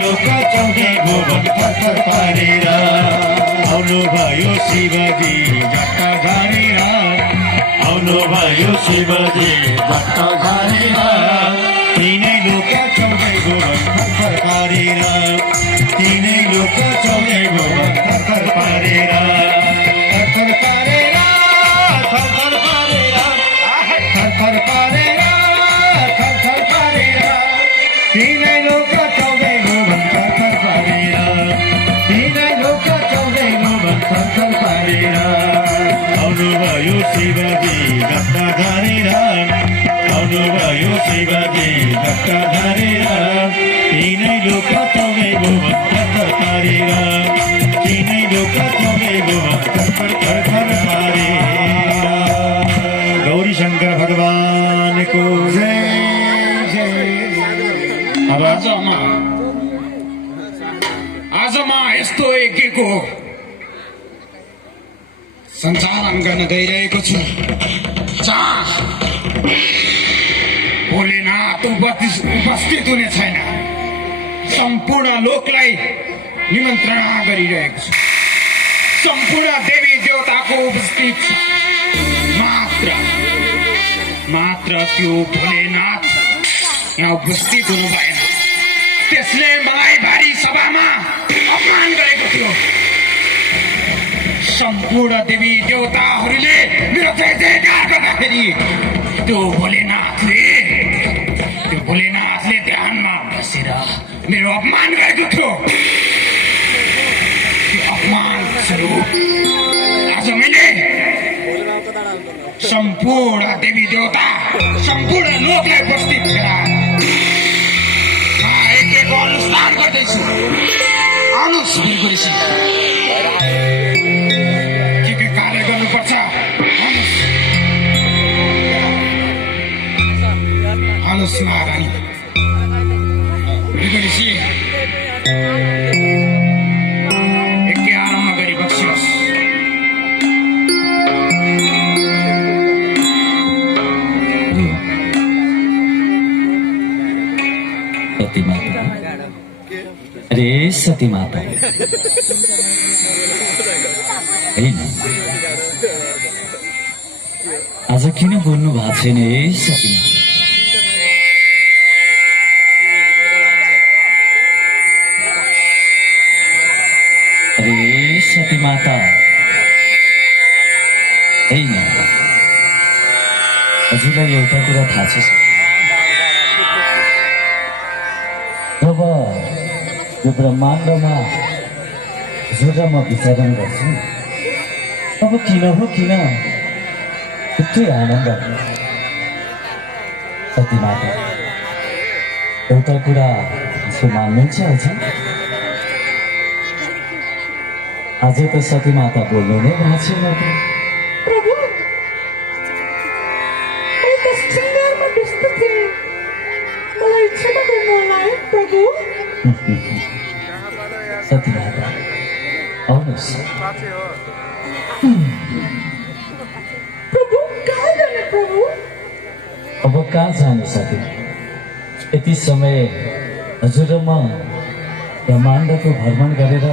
लोका चौधे भुवन थर पारेर आउनुभयो शिवजी जट्टा झारेर आउनुभयो शिवजी जट्टा झारेर तिनै लोका चौधे भुवन थर पारेर तिनै लोका चौधे भुवन थर पारेर थर पारेर थर पारेर थर पारेर थर पारेर तिनै लोका आउनुभयो शिवजी जट्टा झारेर आउनुभयो शिवजी जट्टा झारेर तिनै लोक चौधै भुवन थर पारेर तिनै लोक चौधै भुवन थर पारेर। गौरी शंकर भगवान को जय जय। अब आज म यस्तो यज्ञको सञ्चालन गर्न गइरहेको छु जहाँ भोलेनाथ उपस्थित हुने छैन। सम्पूर्ण लोकलाई निमन्त्रणा गरिरहेको छु। सम्पूर्ण देवी देवताको उपस्थित छ। मात्र त्यो भोलेनाथ यहाँ उपस्थित हुनु भएन। त्यसले मलाई भारी सभामा अपमान गरेको थियो। सम्पूर्ण देवी देवताहरूले मेरो जय जयकार गर्दाखेरि त्यो भोलेनाथले ध्यानमा बसेर मेरो अपमान गरेको थियो। त्यो अपमान स्वरूप आज मैले सम्पूर्ण देवी देवता सम्पूर्ण लोकलाई उपस्थित यज्ञको अनुष्ठान गर्दैछु। आउनुहोस् गुरुजी, के कार्य गर्नुपर्छ आउनुहोस् महारानी। गुरुजी यज्ञ आरम्भ गरी बस्नुहोस्। अरे सती माता होइन, आज किन बोल्नु भएको छैन है सती माता? अरे सती माता होइन, हजुरलाई एउटा कुरा थाहा छ? जब यो ब्रह्माण्डमा हजुर म विचरण गर्छु अब किन हो किन यत्रै आनन्द। सती माता एउटा कुरा यसो मान्नुहुन्छ हजुर? आज त सती माता बोल्नु नै भएको छैन। प्रभु, मैं तो श्रृंगार में व्यस्त थे। मलाई क्षमा गर्नुहोला है प्रभु। सती माता आउनुहोस्। प्रभु कहाँ जाने प्रभु? अब कहाँ जानु सके? यति समय हजुर र म ब्रह्माण्डको भ्रमण गरेर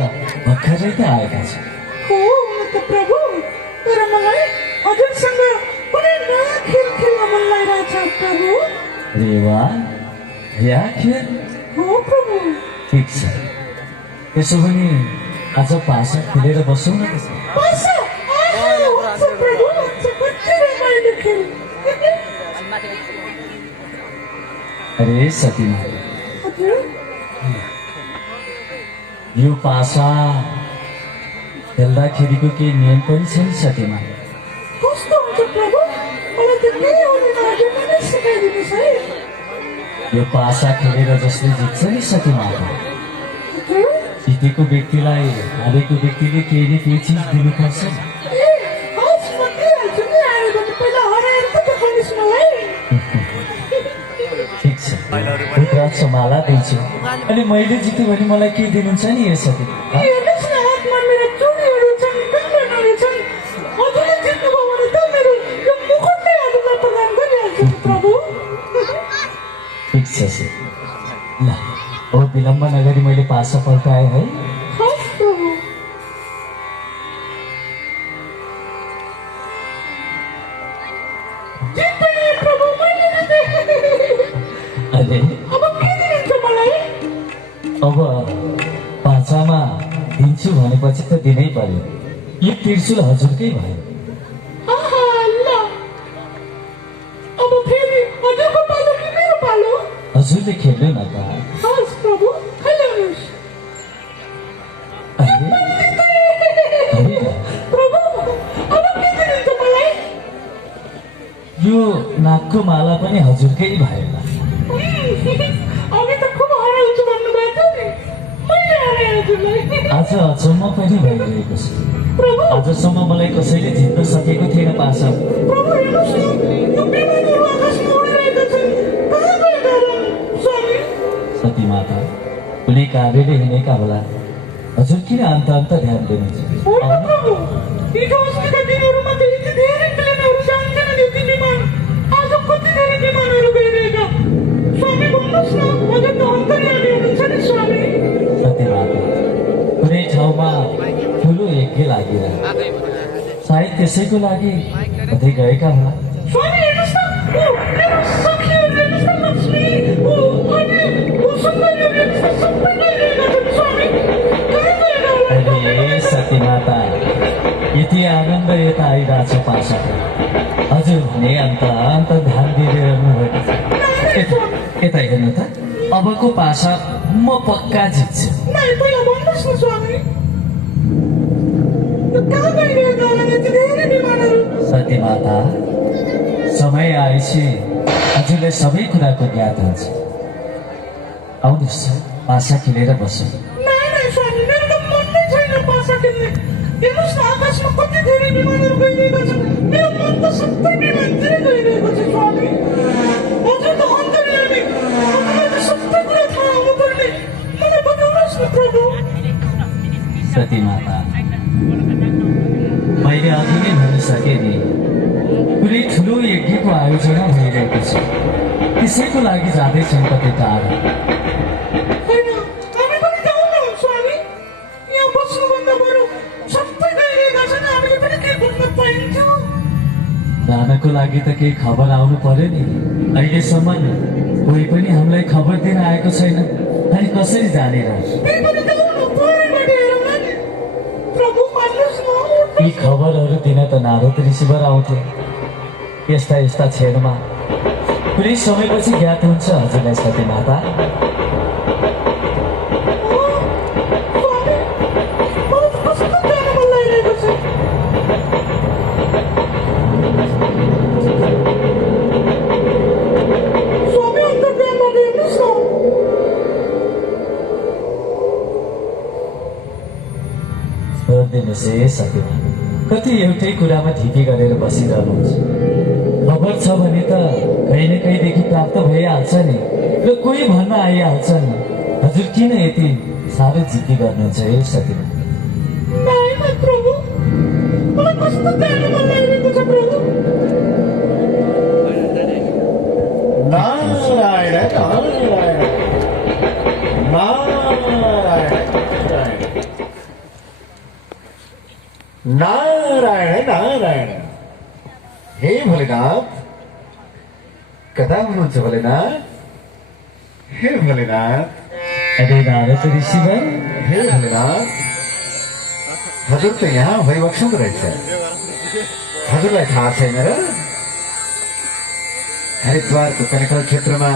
भर्खरै त आएका छौँ। हो हुन त प्रभु, तर मलाई हजुरसँग कुनै नयाँ खेल खेल्न मन लागिरहेछ प्रभु। अरे वाह, नयाँ खेल? हो प्रभु। ठिक छ, त्यसो भने आज पासा खेलेर बसौँ न। पासा? हुन्छ प्रभु, हुन्छ। कति रमाइलो खेल। अरे सती माता, हजुर यो पासा खेल्दाखेरिको केही नियम पनि छ नि सती माता? कस्तो हुन्छ प्रभु? मलाई त केही आउँदैन। हजुरले नै सिकाइदिनुहोस् है। यो पासा खेलेर जसले जित्छ नि सती माता, जितेको व्यक्तिलाई हारेको व्यक्तिले केही न केही चिज दिनुपर्छ। ठिक छ, रुद्राक्ष माला दिन्छु। अनि मैले जितेँ भने मलाई के दिनुहुन्छ नि यसरी? ठिक छ ल। अब विलम्ब नगरी मैले पासा पल्टाएँ है। हस् प्रभु। जित्दै प्रभु, मैले जितेँ। अरे अब के दिनुहुन्छ मलाई? अब पाछामा दिन्छु भनेपछि त दिनै पर्यो। यो त्रिशूल हजुरकै भयो। आहा, ल। अब फेरि हजुरको पालो कि मेरो पालो? हजुरले खेल्नु न त। हस् प्रभु, खेलाउनुहोस्। अरे होइन, प्रभु, अब के दिनुहुन्छ मलाई? यो नाकको माला पनि हजुरकै भएन। अघि त खुब हराउँछु भन्नुभएको नि, मैले हराएँ हजुरलाई। आज अचम्म पनि भइरहेको छ। प्रभु, आजसम्म मलाई कसैले जित्न सकेको थिएन पासा। प्रभु हेर्नुहोस् न, यो विमानहरू आकाशमा उडिरहेका छन्। कहाँ गएका हुन् स्वामी? सती माता कुनै कार्यले हिँडेका होला। हजुर किन अन्त अन्त ध्यान दिनुहुन्छ? होइन प्रभु, हिजो अस्तिका दिनहरूमा त यति धेरै प्लेनहरू जान्छन् नि यति विमान। आज कति धेरै विमानहरू गइरहेका। स्वामी भन्नुहोस् न, हजुर त अन्तर्यामी हुनुहुन्छ नि स्वामी। सती माता कुनै ठाउँमा ठुलो यज्ञ लागिरह, सायद त्यसैको लागि कतै गएका होला। स्वामी हेर्नुहोस् न, ऊ मेरो सखीहरू हेर्नुहोस् न, लक्ष्मी, ऊ अनि ऊ सुन्दरीहरू हेर्नुहोस् न, सबै गइरहेका छन् स्वामी। कहाँ गएका होला? अरे सती माता यति आनन्द यता आइरहेछ पासाको। हजुर भने अन्त अन्त ध्यान दिइरहनु भएको छ। यता हेर्नु त, अबको पासा म पक्का जित्छु। नहीं, पहिला भन्नुहोस् न स्वामी, यो कहाँ गइरहेका होला यति धेरै विमानहरू? सती माता समय आएपछि हजुरलाई सबै कुराको ज्ञात हुन्छ। आउनुहोस् पासा खेलेर बसौँ। नहीं स्वामी, मेरो त मन नै छैन पासा खेल्ने। हेर्नुहोस् न, आकाशमा कति धेरै विमानहरू गइरहेका छन्। मेरो मन त सबै विमानतिरै गइरहेको छ स्वामी। हजुर त अन्तर्यामी, हजुरलाई त सबै कुरा थाहा हुनुपर्ने। मलाई बताउनुहोस् न प्रभु। सती माता मैले अघि नै भनिसकेँ नि, कुनै ठुलो यज्ञको आयोजना भइरहेको छ। त्यसैको लागि जाँदैछन् कतै टाढा। होइन, हामी पनि जाउँ न स्वामी। यहाँ बस्नुभन्दा बरु सबै गइरहेका छन्, हामीले पनि के बुझ्न पाइन्छौँ? जानको लागि त केही खबर आउनु पर्यो नि। अहिलेसम्म कोही पनि हामीलाई खबर दिन आएको छैन। अनि कसरी जानेर? त्यही पनि जाउँ न, परैबाट हेरौँ नि। प्रभु मान्नुहोस् न। यी खबरहरू दिन त नारद ऋषिवर आउँथे। यस्ता यस्ता क्षणमा कुनै समयपछि ज्ञात हुन्छ हजुरलाई सती माता। स्वामी, मलाई कस्तो जानु मन लागिरहेको छ। स्वामी, अन्तर्यामबाट हेर्नुहोस् न। छोडिदिनुहोस् है सती माता, कति एउटै कुरामा ढिकी गरेर बसिरहनुहुन्छ। खबर छ भने त कहीँ न कहीँदेखि प्राप्त भइहाल्छ नि, र कोही भन्न आइहाल्छ नि। हजुर किन यति साह्रो जिद्दी गर्नुहुन्छ है सती माता? नहीं प्रभु, मलाई कस्तो जानु मन लागिरहेको छ प्रभु। नारायण नारायण नारायण नारायण नारायण। हे भोलेनाथ, कता हुनुहुन्छ भोलेनाथ? हे भोलेनाथ, अरे नारद ऋषिवर, हे भोलेनाथ, हजुर त यहाँ भइबक्सुको रहेछ। हजुरलाई थाहा छैन र? हरिद्वारको कनकल क्षेत्रमा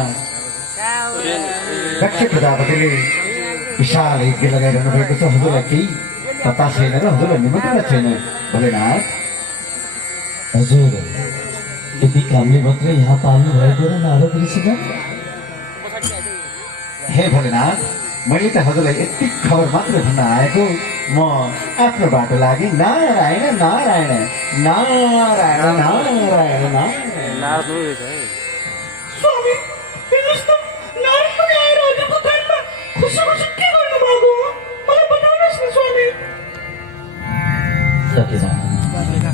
दक्ष प्रजापतिले विशाल यज्ञ लगाइरहनु भएको छ। हजुरलाई केही पत्ता छैन र? हजुरलाई निमन्त्रणा छैन भोलेनाथ? हजुर यति कामले मात्रै यहाँ पाल्नु भएको र नारद ऋषिवर? हे भोलेनाथ, मैले त हजुरलाई यति खबर मात्र भन्न आएको। म आफ्नो बाटो लागि। नारायण नारायण नारायण नारायण नारायण। स्वामी, हेर्नुहोस् त, नारद पनि आएर हजुरको कानमा खुसी के गर्नुभएको हो? मलाई बताउनुहोस् न स्वामी। सती माता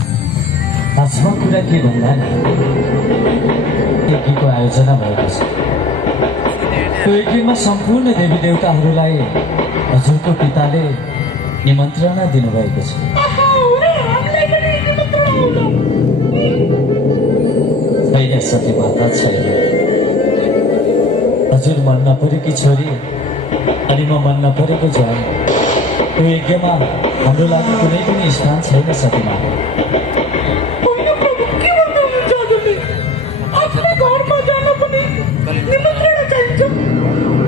खासमा कुरा के भन्दा नि, यज्ञको आयोजना भएको छ। त्यो यज्ञमा सम्पूर्ण देवी देवताहरूलाई हजुरको पिताले निमन्त्रणा दिनुभएको छ। आहा, हो र, हामीलाई पनि निमन्त्रणा आउँछ। छैन सती माता, छैन। हजुर मन नपरेकी छोरी अनि म मन नपरेको ज्वान, त्यो यज्ञमा हाम्रो लागि कुनै पनि स्थान छैन सती माता। होइन प्रभु, के भन्नु हुनुहुन्छ हजुरले? आफ्नै घरमा जान पनि निमन्त्रणा चाहिन्छ।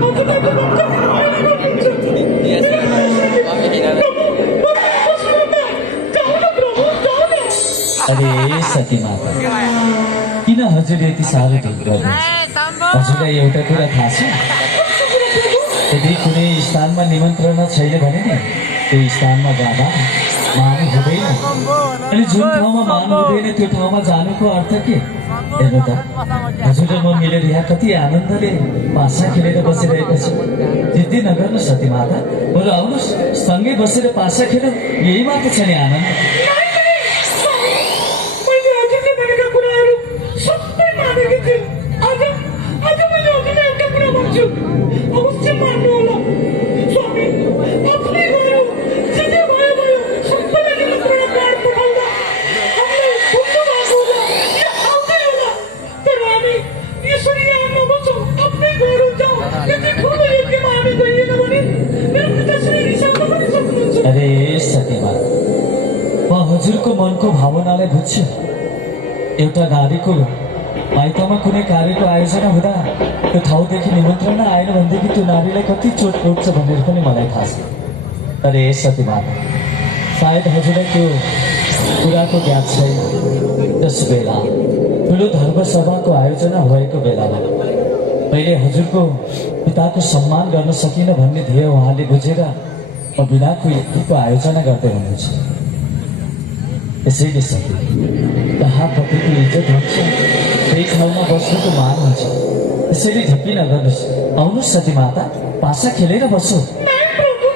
हजुरलाई त भन्छ नि, अहिले गर्नुहुन्छ। अरे सती माता, किन हजुर यति साह्रो ढिल गर्नुहुन्छ? हजुरलाई एउटा कुरा थाहा छ, यदि कुनै स्थानमा निमन्त्रणा छैन भने नि त्यो स्थानमा जाँदा मान हुँदैन, अनि जुन ठाउँमा मान हुँदैन त्यो ठाउँमा जानुको अर्थ के? हेर्नु त, हजुर र म मिलेर यहाँ कति आनन्दले पासा खेलेर बसिरहेका छौँ। जिद्दी नगर्नु सती माता, बरु आउनुहोस् सँगै बसेर पासा खेलौँ, यही मात्र छ नि आनन्द। मैले हजुरले भनेका कुराहरू सबै मानेकी थिएँ। आज मैले हजुरलाई एउटा कुरा भन्छु, अवश्य मान्नु होला। स्वामी, आफ्नै घर हो, जे जे भयो सबैलाई निमन्त्रणा कार्ड पठाउँदा हामीलाई भुल्नु भएको होला, या आउँदै होला। तर हामी यसरी यहाँ नबसौँ, आफ्नै घर हो, जाउँ। यति ठुलो यज्ञमा हामी गइएन भने मेरो पिताश्री रिसाउन पनि सक्नुहुन्छ। अरे सती माता, म हजुरको मनको भावनालाई बुझ्छु। एउटा नारीको माइतमा कुनै कार्यको आयोजना हुँदा त्यो ठाउँदेखि निमन्त्रणा आएन भनेदेखि त्यो नारीलाई कति चोट पुग्छ भनेर पनि मलाई थाहा छ। अरे सती माता, सायद हजुरलाई त्यो कुराको ज्ञात छैन। त्यस बेला ठुलो धर्मसभाको आयोजना भएको बेलामा मैले हजुरको पिताको सम्मान गर्न सकिनँ भन्ने ध्येय उहाँले बुझेर म बिनाको यज्ञको आयोजना गर्दै हुनुहुन्छ। यसैले सती, जहाँ पतिको इज्जत हुन्छ त्यही ठाउँमा बस्नुको मान हुन्छ। त्यसैले ढिप्पी नगर्नुहोस्, आउनुहोस् सती माता, पासा खेलेर बसौँ। नहीं प्रभु,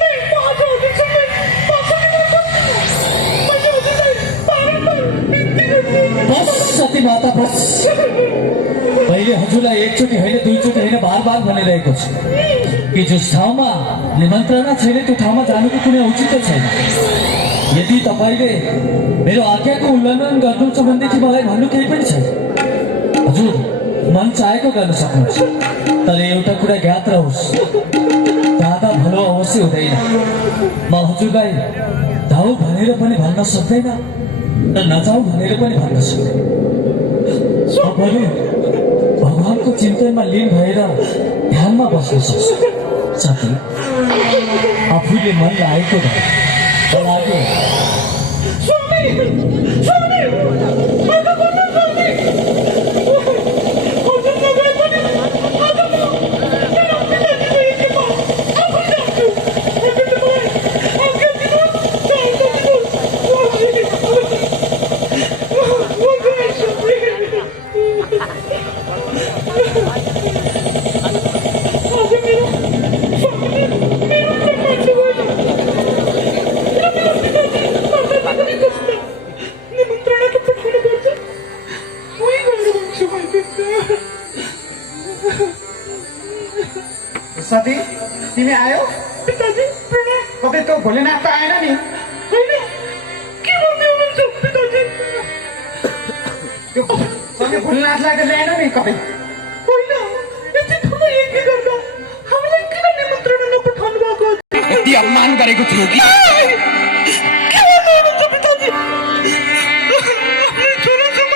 नहीं, म आज हजुरसँगै पासा खेल्न सक्दिनँ। मैले हजुरलाई बारम्बार बिन्ती गरिदिएँ। बस सती माता, बस। मैले हजुरलाई एकचोटि होइन, दुईचोटि होइन, बार बार भनिरहेको छु कि जस ठाउँमा निमन्त्रणा छैन त्यो ठाउँमा जानुको कुनै औचित्य छैन। यदि तपाईँले मेरो आज्ञाको उल्लङ्घन गर्नुहुन्छ भनेदेखि मलाई भन्नु केही पनि छैन। हजुर मन चाहेको गर्न सक्नुहुन्छ, तर एउटा कुरा ज्ञात रहोस्, जाँदा भलो अवश्य हुँदैन। म हजुरलाई जाऊ भनेर पनि भन्न सक्दैन र नजाऊ भनेर पनि भन्न सक्दैन। बरु भगवानको चिन्तनमा लीन भएर ध्यानमा बस्न सक्छ। साथी, आफूले मन लागेको लाग्यो। स्वामी, स्वामी, आज भन्नु स्वामी। हजुर नगए पनि आज म मेरो पिताजीको यज्ञमा आफै जान्छु। हजुरले मलाई आज्ञा दिनुहोस्, चाहन्छ दिनुहोस्। स्वामी, सती, तिमी आयो? पिताजी प्रणाम। कतै त्यो भोलेनाथ त आएन नि? होइन, के भन्दै हुनुहुन्छ पिताजी? त्यो सँगै भोलेनाथलाई त ल्याएन नि कतै? होइन, यति ठुलो यज्ञ गर्दा हामीलाई किन निमन्त्रणा नपठाउनु भएको? यति अपमान गरेको थियो कि के भन्दै हुनुहुन्छ पिताजी? आफ्नै छोरासँग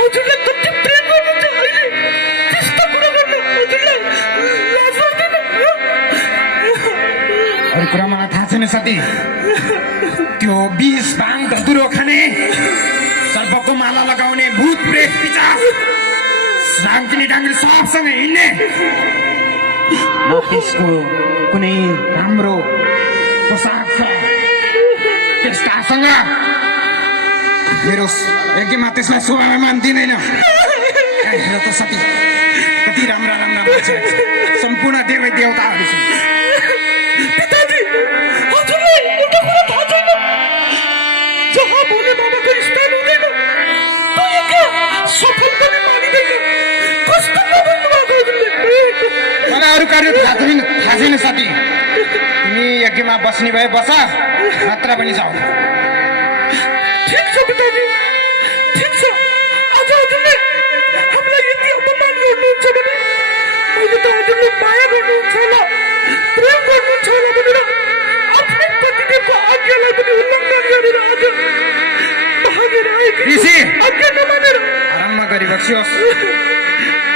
हजुरलाई कति प्रेम गर्नुहुन्छ अहिले त्यस्तो कुरा गर्न हजुरलाई लाज लाग्दैन? अरू कुरा मलाई थाहा छैन सती। त्यो विष भाङ धतुरो खाने, सर्पको माला लगाउने, भूत प्रेत पिशाच, राङ्किनी डाङ्गी सबसँग हिँड्ने, न त्यसको कुनै राम्रो पोसाक छ त्यस्तासँग मेरो यज्ञमा त्यसलाई शोभामान दिँदैन। हेर त सती, कति राम्रा राम्रा मान्छेहरू छन्, सम्पूर्ण देवी देवताहरू छन्। पिताजी, हजुरलाई एउटा कुरा थाहा छैन? जहाँ भोले बाबाको स्थान हुँदैन त्यो यज्ञ सफल पनि मानिँदैन। कस्तो कार्य थाहा छैन साथी। तिमी यज्ञमा बस्ने भए बस, नत्र पनि जाऊ। ठिक छ पिताजी, ठिक छ। आज हजुरले हामीलाई यति अपमान गर्नुहुन्छ भने मैले त हजुरले माया गर्नुहुन्छ होला, प्रेम गर्नुहुन्छ होला भनेर आफ्नै पतिदेवको आज्ञालाई पनि उल्लङ्घन गरेर आज भागेर आएकी ऋषि! आज्ञा नमानेर। आराममा गरिबक्सियोस्।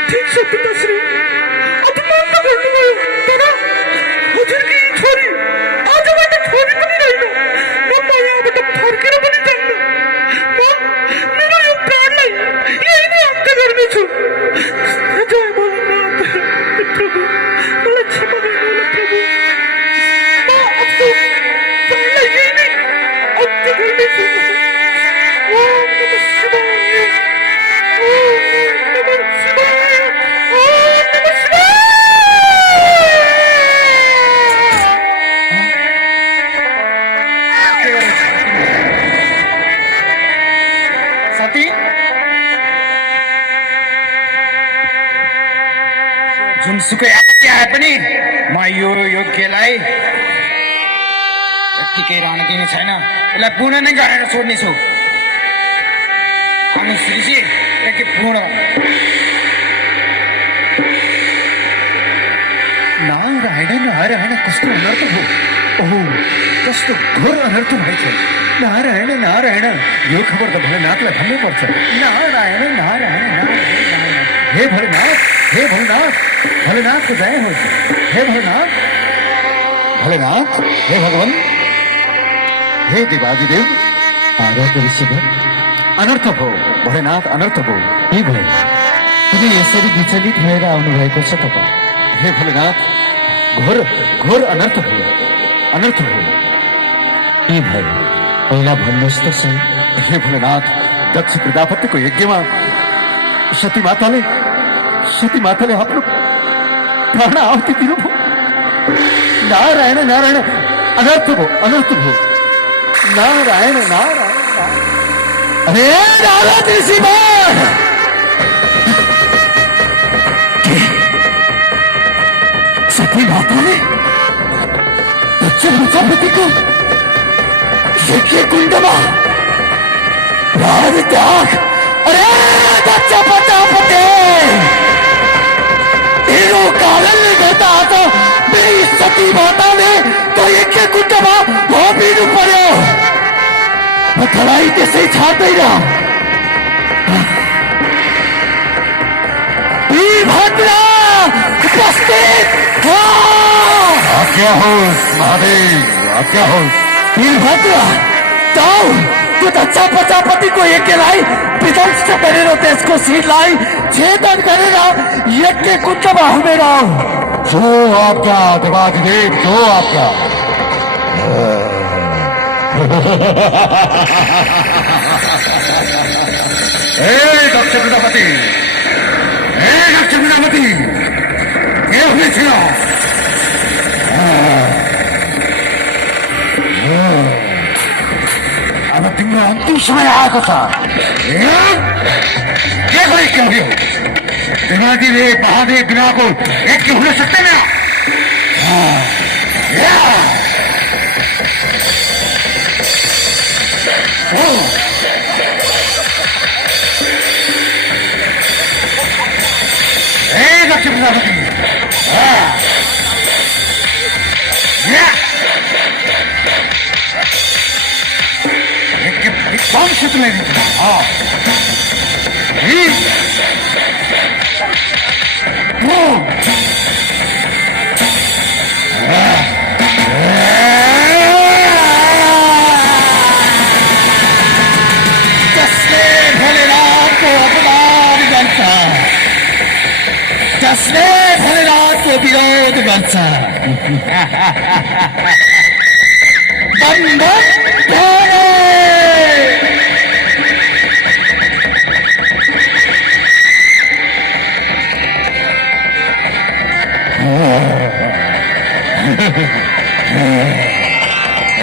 ठिक छ पिताश्री, अपमान त गर्नुभयो, तर हजुरकी छोरी आजबाट छोरी पनि रहेन। म यहाँबाट फर्केर पनि जान्न। म मेरो यो प्राणलाई यही नै अन्त्य गर्नेछु। जय भोलेनाथ। प्रभु, मलाई क्षमा गर्नुहोला प्रभु। म आफ्नो प्राणलाई यही नै अन्त्य गर्नेछु। ओम नमः शिवाय, ओम नमः शिवाय, ओम नमः शिवाय। साथी, जुनसुकै आपत्ति आए पनि म यो योग्यलाई यत्तिकै रहन दिने छैन। यसलाई पूर्ण नै गरेर छोड्नेछु। अनि ऋषि, यज्ञ पूर्ण। नारायण नारायण, कस्तो अनर्थ भयो। ओहो, कस्तो घोर अनर्थ भएछ। नारायण नारायण, यो खबर त भोलेनाथलाई भन्नुपर्छ। नारायण नारायण नारायण नारायण। हे भोलेनाथ, हे भोलेनाथ, भोलेनाथको जय होस्। हे भोलेनाथ, भोलेनाथ, हे भगवान, हे देवादिदेव। आराध्य ऋषिवर, अनर्थ भयो भोलेनाथ, अनर्थ भयो। के भयो? किन यसरी विचलित भएर आउनुभएको छ तपाईँ? हे भोलेनाथ, घोर घोर अनर्थ भयो, अनर्थ भयो। के भयो? पहिला भन्नुहोस् त सही। हे भोलेनाथ, दक्ष प्रजापतिको यज्ञमा सती माताले आफ्नो प्राण आहुति दिनुभयो। नारायण नारायण, अनर्थ भयो, अनर्थ भयो। नारायण नारायण नारायण। अरे नारद ऋषि सती माताले दक्ष प्रजापतिको यज्ञ कुण्डमा प्राण त्याग। अरे दक्ष प्रजापति, तेरो कारणले गर्दा आज मेरी सती माताले तो यज्ञ कुण्डमा भोपिनु पर्यो। म खलाई त्यसै छाड्दैन। वीरभद्र उपस्थित हो। आज्ञा होस् महादेव, आज्ञा होस्। वीरभद्र, जाऊ त्यो दक्ष प्रजापतिको यज्ञलाई विध्वंस गरेर त्यसको शिरलाई छेदन गरेर यज्ञ कुण्डमा हुमेर आऊ। जो आज्ञा देवादिदेव, जो आज्ञा। ए दक्ष प्रजापति, ए दक्ष प्रजापति, के हुनेछ? अब तिम्रो अन्तिम समय आएको छ। के गरे क्या हो? देवादिदेव महादेव बिनाको यज्ञ हुन सक्दैन। ए दक्ष प्रजापति, कौन से तुम्हें जसले भोलेनाथको विरोध गर्छ।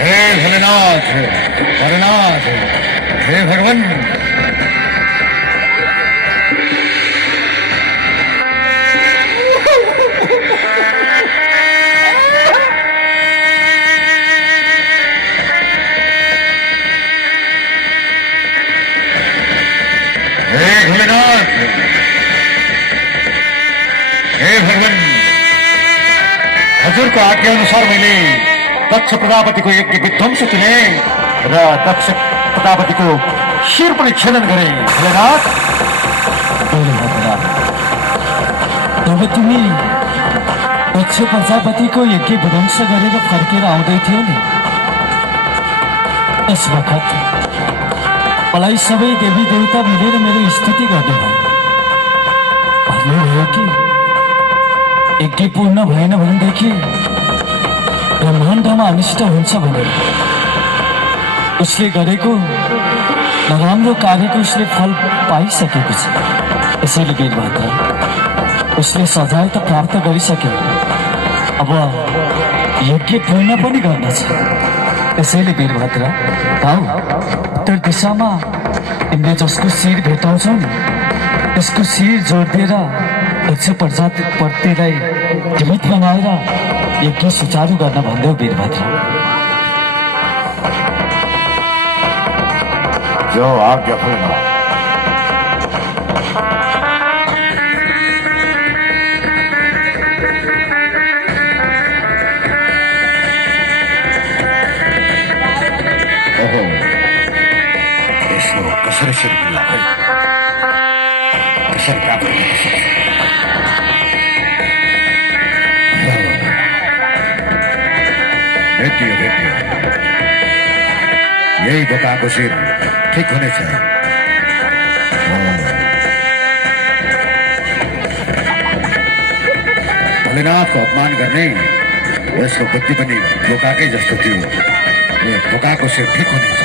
हे भोलेनाथ, भोलेनाथ, हे भगवान, हजुरको आज्ञा अनुसार मैले दक्ष प्रजापतिको यज्ञ विध्वंस चुने र दक्ष प्रजापतिको शिर पनि छेदन गरे। भोलेनाथ, जब तिमी दक्ष प्रजापतिको यज्ञ विध्वंस गरेर फर्केर आउँदै थियौ नि, यस वखत मलाई सबै देवी देवता मिलेर मेरो स्तुति गर्ने भयो। भन्नुभयो कि यज्ञ पूर्ण भएन भनेदेखि ब्रह्माण्डमा अनिष्ट हुन्छ भनेर। उसले गरेको नराम्रो कार्यको उसले फल पाइसकेको छ। यसैले वीरभद्र, उसले सजाय त प्राप्त गरिसक्यो, अब यज्ञ पूर्ण पनि गर्दछ। त्यसैले वीरभद्र, आऊ उत्तर दिशामा तिमीले जसको शिर भेटाउँछौ नि, त्यसको शिर जोडिदिएर दक्ष प्रजापतिलाई जीवित बनाएर यज्ञ सुचारू गर्न भन्दै वीरभद्र। जो आज्ञा भोलेनाथ। यसको कसरी शिर मिल्ला है, कसरी प्राप्त गर्न सक्छ? भेटियो भेटियो, यही बोकाको शिर ठिक हुनेछ। भोलेनाथको अपमान गर्ने यसको बुद्धि पनि बोकाकै जस्तो थियो। यो बोकाको शिर ठिक हुनेछ।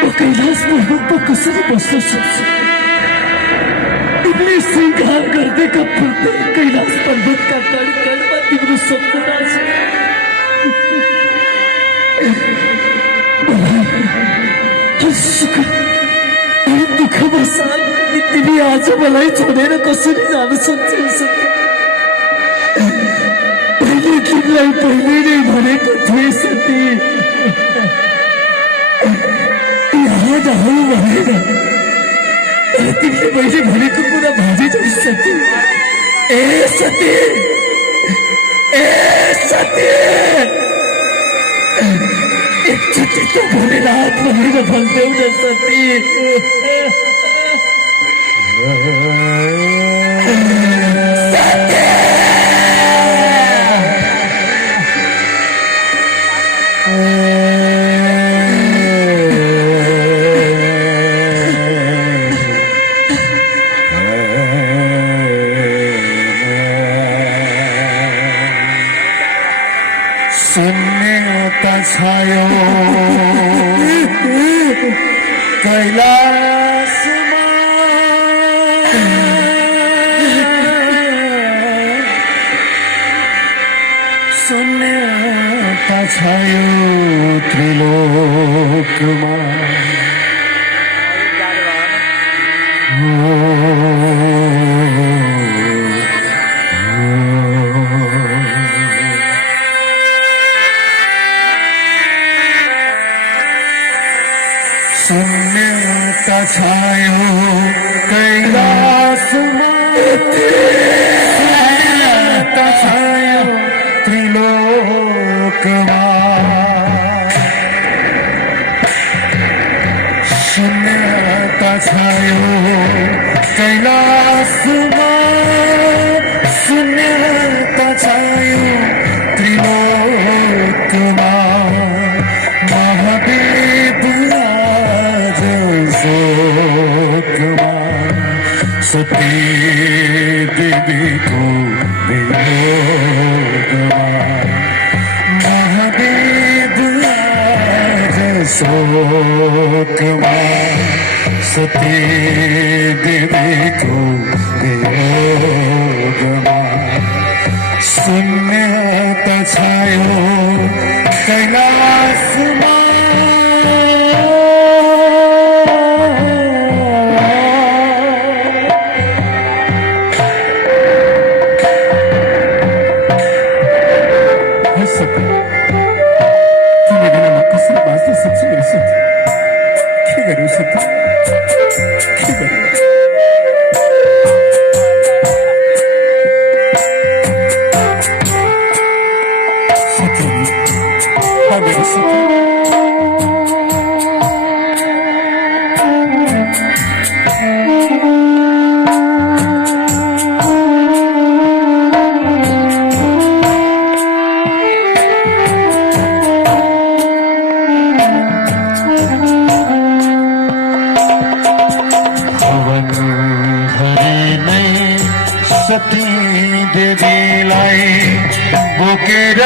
म कैलाश पर्वतमा कसरी बस्न सक्छु? तिमीले श्रृङ्गार गर्दैका प्रत्येक कैलाश पर्वतका कणकणमा तिम्रो सपना छ। दुःखमा साथ तिमी आज मलाई छोडेर कसरी जान सक्छौ? पहिले तिमीलाई पहिले नै भनेको थिएँ सती, यहाँ नहौ भनेर। तर तिमीले मैले भनेको कुरा भाँजेछौ सती। ए सती, ए सती, एकचोटि त भोलेनाथ भनेर भनिदेऊ न सती। शून्यता छायो कैलाशमा, शून्यता छायो त्रिलोकमा। शून्यता छायो कैलाशमा, शून्यता छायो त्रिलोकमा। शून्यता छायो कैलाशमा, शून्यता छायो त्रिलोकमा। महादेव शोकमा सती देवीको वियोगमा। महादेव शोकमा सती देवीको वियोगमा। शून्यता छायो कैलाशमा, सती देवीलाई बोकेर